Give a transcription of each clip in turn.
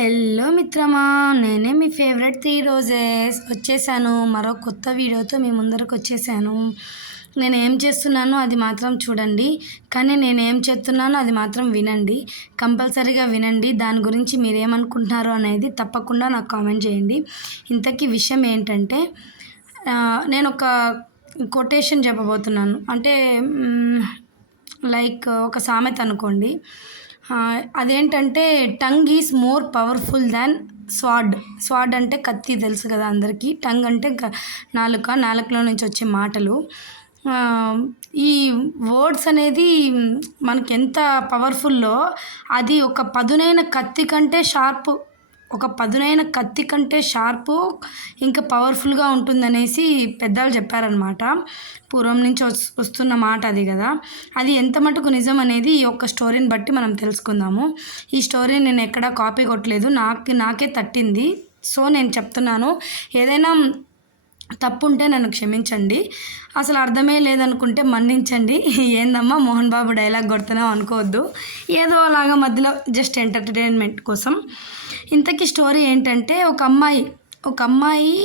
Hello మిత్రమా, నేనే మీ favourite 3 roses వచ్చేసాను. మరో కొత్త వీడియోతో మీ ముందరకు వచ్చేసాను. నేనేం చేస్తున్నానో అది మాత్రం చూడండి, కానీ నేనేం చేస్తున్నానో అది మాత్రం వినండి. కంపల్సరీగా వినండి. దాని గురించి మీరేమనుకుంటున్నారో అనేది తప్పకుండా నాకు కామెంట్ చేయండి. ఇంతకీ విషయం ఏంటంటే, నేను ఒక కొటేషన్ చెప్పబోతున్నాను. అంటే లైక్ ఒక సామెత అనుకోండి. అదేంటంటే, tongue is more powerful than sword. Sword అంటే కత్తి, తెలుసు కదా అందరికీ. టంగ్ అంటే నాలుకలో నుంచి వచ్చే మాటలు. ఈ వర్డ్స్ అనేది మనకి ఎంత పవర్ఫుల్లో, అది ఒక పదునైన కత్తి కంటే షార్ప్, ఇంకా పవర్ఫుల్గా ఉంటుందనేసి పెద్దలు చెప్పారనమాట. పూర్వం నుంచి వస్తున్న మాట అది కదా. అది ఎంత మటుకు నిజం అనేది ఈ ఒక్క స్టోరీని బట్టి మనం తెలుసుకుందాము. ఈ స్టోరీ నేను ఎక్కడా కాపీ కొట్టలేదు, నాకే తట్టింది. సో నేను చెప్తున్నాను. ఏదైనా తప్పు ఉంటే నన్ను క్షమించండి. అసలు అర్థమే లేదనుకుంటే మన్నించండి. ఏందమ్మా మోహన్ బాబు డైలాగ్ కొడుతున్నావు అనుకోవద్దు. ఏదో అలాగా మధ్యలో జస్ట్ ఎంటర్టైన్మెంట్ కోసం. ఇంతకీ స్టోరీ ఏంటంటే, ఒక అమ్మాయి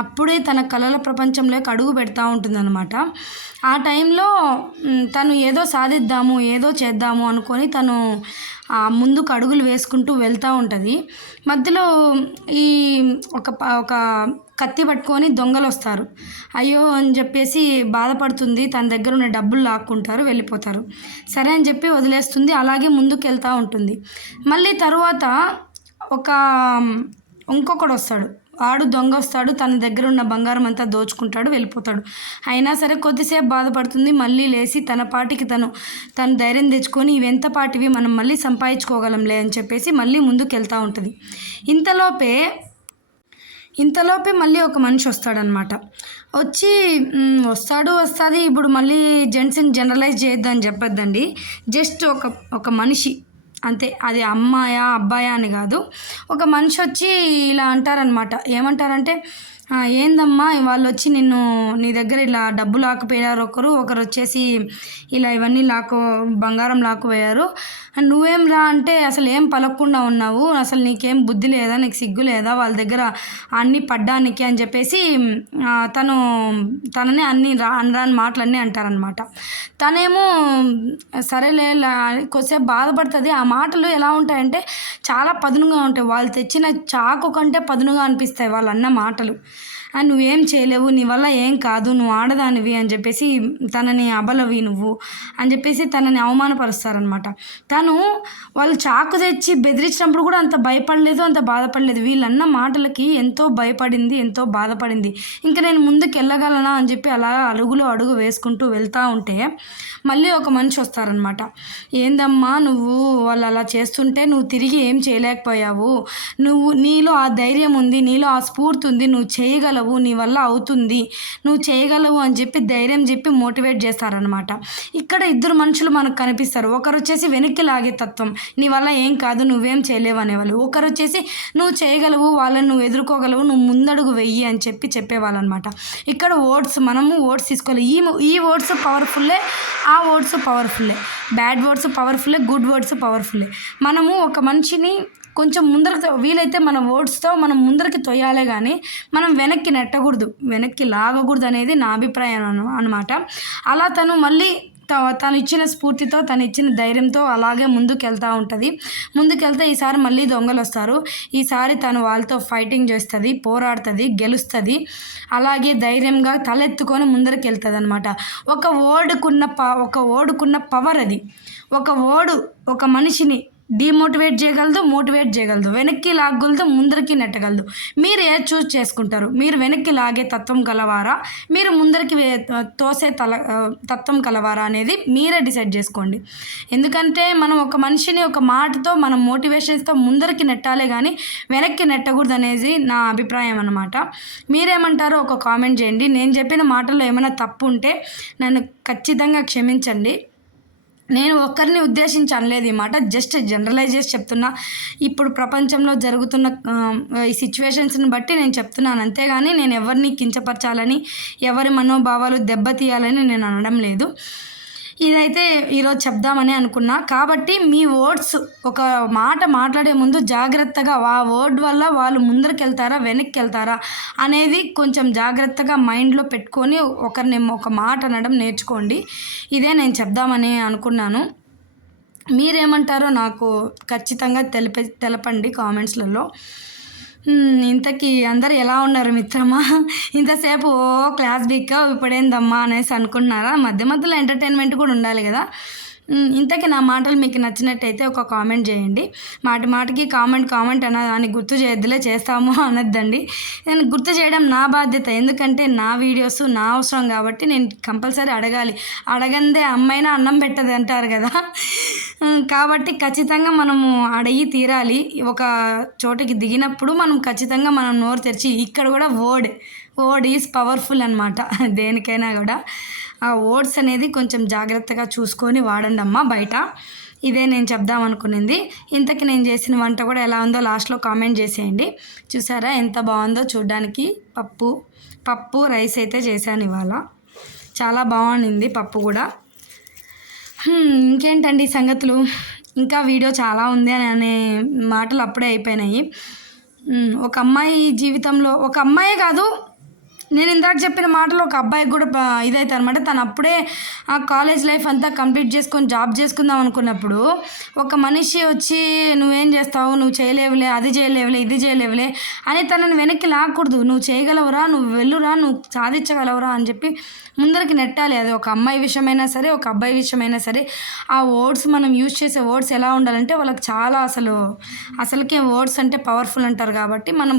అప్పుడే తన కలల ప్రపంచంలోకి అడుగు పెడతా ఉంటుందన్నమాట. ఆ టైంలో తను ఏదో సాధిద్దాము, ఏదో చేద్దాము అనుకొని తను ముందుకు అడుగులు వేసుకుంటూ వెళ్తూ ఉంటుంది. మధ్యలో ఈ ఒక కత్తి పట్టుకొని దొంగలు వస్తారు. అయ్యో అని చెప్పేసి బాధపడుతుంది. తన దగ్గర ఉన్న డబ్బులు లాక్కుంటారు, వెళ్ళిపోతారు. సరే అని చెప్పి వదిలేస్తుంది. అలాగే ముందుకు వెళ్తూ ఉంటుంది. మళ్ళీ తర్వాత ఇంకొకడు వస్తాడు. వాడు దొంగ వస్తాడు. తన దగ్గర ఉన్న బంగారం అంతా దోచుకుంటాడు, వెళ్ళిపోతాడు. అయినా సరే కొద్దిసేపు బాధపడుతుంది. మళ్ళీ లేచి తన పాటికి తను ధైర్యం తెచ్చుకొని, ఇవి ఎంత పాటివి, మనం మళ్ళీ సంపాదించుకోగలంలే అని చెప్పేసి మళ్ళీ ముందుకు వెళ్తూ ఉంటుంది. ఇంతలోపే మళ్ళీ ఒక మనిషి వస్తాడనమాట. వస్తుంది. ఇప్పుడు మళ్ళీ జెంట్స్ని జనరలైజ్ చేయొద్దని చెప్పొద్దండి. జస్ట్ ఒక మనిషి అంతే. అది అమ్మాయా అబ్బాయా అని కాదు. ఒక మనిషి వచ్చి ఇలా అంటారనమాట. ఏమంటారంటే, ఏందమ్మా వాళ్ళు వచ్చి నీ దగ్గర ఇలా డబ్బు లాక్కుపోయారు, ఒకరు వచ్చేసి ఇలా ఇవన్నీ బంగారం లాక్కుపోయారు. నువ్వేం రా అంటే అసలు ఏం పలకకుండా ఉన్నావు, అసలు నీకేం బుద్ధి లేదా, నీకు సిగ్గు లేదా వాళ్ళ దగ్గర అన్నీ పడ్డానికి అని చెప్పేసి తనని అనరాని మాటలన్నీ అంటారనమాట. తనేమో సరేలే కొద్దిసేపు బాధపడుతుంది. ఆ మాటలు ఎలా ఉంటాయంటే చాలా పదునుగా ఉంటాయి. వాళ్ళు తెచ్చిన చాకు కంటే పదునుగా అనిపిస్తాయి వాళ్ళు అన్న మాటలు. నువ్వేం చేయలేవు, నీ వల్ల ఏం కాదు, నువ్వు ఆడదానివి అని చెప్పేసి, తనని అబలవి నువ్వు అని చెప్పేసి తనని అవమానపరుస్తారనమాట. వాళ్ళు చాకు తెచ్చి బెదిరించినప్పుడు కూడా అంత భయపడలేదు, అంత బాధపడలేదు. వీళ్ళన్న మాటలకి ఎంతో భయపడింది, ఎంతో బాధపడింది. ఇంకా నేను ముందుకు వెళ్ళగలనా అని చెప్పి అలా అడుగు వేసుకుంటూ వెళ్తూ ఉంటే మళ్ళీ ఒక మనిషి వస్తారనమాట. ఏందమ్మా వాళ్ళు అలా చేస్తుంటే నువ్వు తిరిగి ఏం చేయలేకపోయావు, నీలో ఆ ధైర్యం ఉంది, నీలో ఆ స్ఫూర్తి ఉంది, నువ్వు చేయగలవు, నీ వల్ల అవుతుంది, నువ్వు చేయగలవు అని చెప్పి ధైర్యం చెప్పి మోటివేట్ చేస్తారనమాట. ఇక్కడ ఇద్దరు మనుషులు మనకు కనిపిస్తారు. ఒకరు వచ్చేసి వెనక్కి లాగే తత్వం, నీ వల్ల ఏం కాదు, నువ్వేం చేయలేవు అనేవాళ్ళు. ఒకరు వచ్చేసి నువ్వు చేయగలవు, వాళ్ళని నువ్వు ఎదుర్కోగలవు, నువ్వు ముందడుగు వెయ్యి అని చెప్పేవాళ్ళు అనమాట. ఇక్కడ మనము ఓట్స్ తీసుకోవాలి. ఈ ఓట్స్ పవర్ఫుల్లే, ఆ ఓట్స్ పవర్ఫుల్లే. బ్యాడ్ వర్డ్స్ పవర్ఫుల్లే, గుడ్ వర్డ్స్ పవర్ఫుల్లే. మనము ఒక మనిషిని కొంచెం ముందరకు వీలైతే మన వర్డ్స్తో మనం ముందరికి తొయ్యాలే కానీ మనం వెనక్కి నెట్టకూడదు, వెనక్కి లాగకూడదు అనేది నా అభిప్రాయం అనమాట. అలా తను మళ్ళీ తను ఇచ్చిన స్ఫూర్తితో, తను ఇచ్చిన ధైర్యంతో అలాగే ముందుకెళ్తూ ఉంటుంది. ముందుకెళ్తే ఈసారి మళ్ళీ దొంగలు వస్తారు. ఈసారి తను వాళ్ళతో ఫైటింగ్ చేస్తుంది, పోరాడుతుంది, గెలుస్తుంది. అలాగే ధైర్యంగా తలెత్తుకొని ముందరికి వెళ్తుంది అనమాట. ఒక ఓడుకున్న పవర్ అది. ఒక మనిషిని డిమోటివేట్ చేయగలదు, మోటివేట్ చేయగలదు, వెనక్కి లాగగలదు, ముందరికి నెట్టగలదు. మీరు ఏది చూస్ చేసుకుంటారు? మీరు వెనక్కి లాగే తత్వం కలవారా, మీరు ముందరికి తోసే తత్వం కలవారా అనేది మీరే డిసైడ్ చేసుకోండి. ఎందుకంటే మనం ఒక మనిషిని ఒక మాటతో, మనం మోటివేషన్స్తో ముందరికి నెట్టాలే కానీ వెనక్కి నెట్టకూడదు అనేది నా అభిప్రాయం అన్నమాట. మీరేమంటారో ఒక కామెంట్ చేయండి. నేను చెప్పిన మాటల్లో ఏమైనా తప్పు ఉంటే నన్ను ఖచ్చితంగా క్షమించండి. నేను ఒక్కరిని ఉద్దేశించి అనలేదు ఈ మాట, జస్ట్ జనరలైజ్ చేసి చెప్తున్నా. ఇప్పుడు ప్రపంచంలో జరుగుతున్న ఈ సిచ్యువేషన్స్ని బట్టి నేను చెప్తున్నాను, అంతేగాని నేను ఎవరిని కించపరచాలని, ఎవరి మనోభావాలు దెబ్బతీయాలని నేను అనడం లేదు. ఇదైతే ఈరోజు చెప్దామని అనుకున్నా. కాబట్టి మీ వర్డ్స్ ఒక మాట మాట్లాడే ముందు జాగ్రత్తగా ఆ వర్డ్ వల్ల వాళ్ళు ముందరకెళ్తారా, వెనక్కెళ్తారా అనేది కొంచెం జాగ్రత్తగా మైండ్‌లో పెట్టుకొని ఒకరిని ఒక మాట అనడం నేర్చుకోండి. ఇదే నేను చెప్దామని అనుకున్నాను. మీరేమంటారో నాకు ఖచ్చితంగా తెలపండి కామెంట్స్‌లలో. ఇంతకీ అందరూ ఎలా ఉన్నారు మిత్రమా? ఇంతసేపు క్లాస్ పీకావు ఇప్పుడేందమ్మా అనేసి అనుకుంటున్నారా? మధ్య మధ్యలో ఎంటర్‌టైన్‌మెంట్ కూడా ఉండాలి గదా! ఇంతకీ నా మాటలు మీకు నచ్చినట్టయితే ఒక కామెంట్ చేయండి. మాటి మాటికి కామెంట్ అని గుర్తు చేయొద్దులే, చేస్తాము అనొద్దండి. నేను గుర్తు చేయడం నా బాధ్యత. ఎందుకంటే నా వీడియోస్ నా అవసరం కాబట్టి నేను కంపల్సరీ అడగాలి. అడగందే అమ్మైనా అన్నం పెట్టదు అంటారు కదా! కాబట్టి ఖచ్చితంగా మనము అడిగి తీరాలి. ఒక చోటికి దిగినప్పుడు మనం ఖచ్చితంగా మనం నోరు తెరిచి ఇక్కడ కూడా వర్డ్ ఈజ్ పవర్ఫుల్ అనమాట. దేనికైనా కూడా ఆ వర్డ్స్ అనేది కొంచెం జాగ్రత్తగా చూసుకొని వాడండమ్మా బయట. ఇదే నేను చెప్దాం అనుకునింది. ఇంతకీ నేను చేసిన వంట కూడా ఎలా ఉందో లాస్ట్‌లో కామెంట్ చేసేయండి. చూసారా ఎంత బాగుందో చూడ్డానికి. పప్పు రైస్ అయితే చేశాను ఇవాళ. చాలా బాగుండింది పప్పు కూడా. ఇంకేంటండి సంగతులు? ఇంకా వీడియో చాలా ఉంది అనే మాటలు అప్పుడే అయిపోయినాయి. ఒక అమ్మాయి జీవితంలో ఒక అమ్మాయే కాదు, నేను ఇందాక చెప్పిన మాటలు ఒక అబ్బాయికి కూడా ఇదైతే అనమాట. తను అప్పుడే ఆ కాలేజ్ లైఫ్ అంతా కంప్లీట్ చేసుకొని జాబ్ చేసుకుందాం అనుకున్నప్పుడు ఒక మనిషి వచ్చి నువ్వేం చేస్తావు, నువ్వు చేయలేవులే, అది చేయలేవులే, ఇది చేయలేవులే అని తనని వెనక్కి లాక్కూడదు. నువ్వు చేయగలవురా, నువ్వు వెళ్ళురా, నువ్వు సాధించగలవురా అని చెప్పి ముందరికి నెట్టాలి. అది ఒక అమ్మాయి విషయమైనా సరే, ఒక అబ్బాయి విషయమైనా సరే. ఆ వర్డ్స్ మనం యూజ్ చేసే వర్డ్స్ ఎలా ఉండాలంటే వాళ్ళకి చాలా అసలుకే వర్డ్స్ అంటే పవర్ఫుల్ అంటారు కాబట్టి మనం